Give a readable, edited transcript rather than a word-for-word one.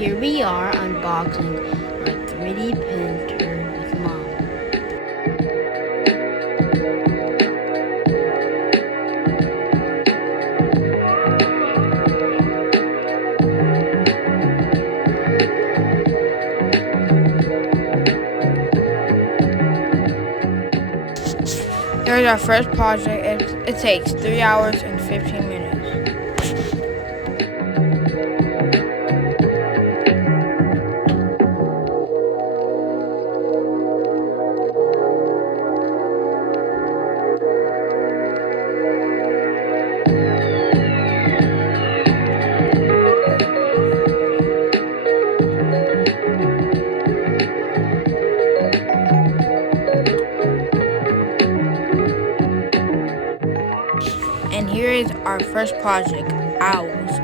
Here we are unboxing our 3D printer with Mom. Here's our first project. It takes 3 hours and 15 minutes. And here is our first project, owls.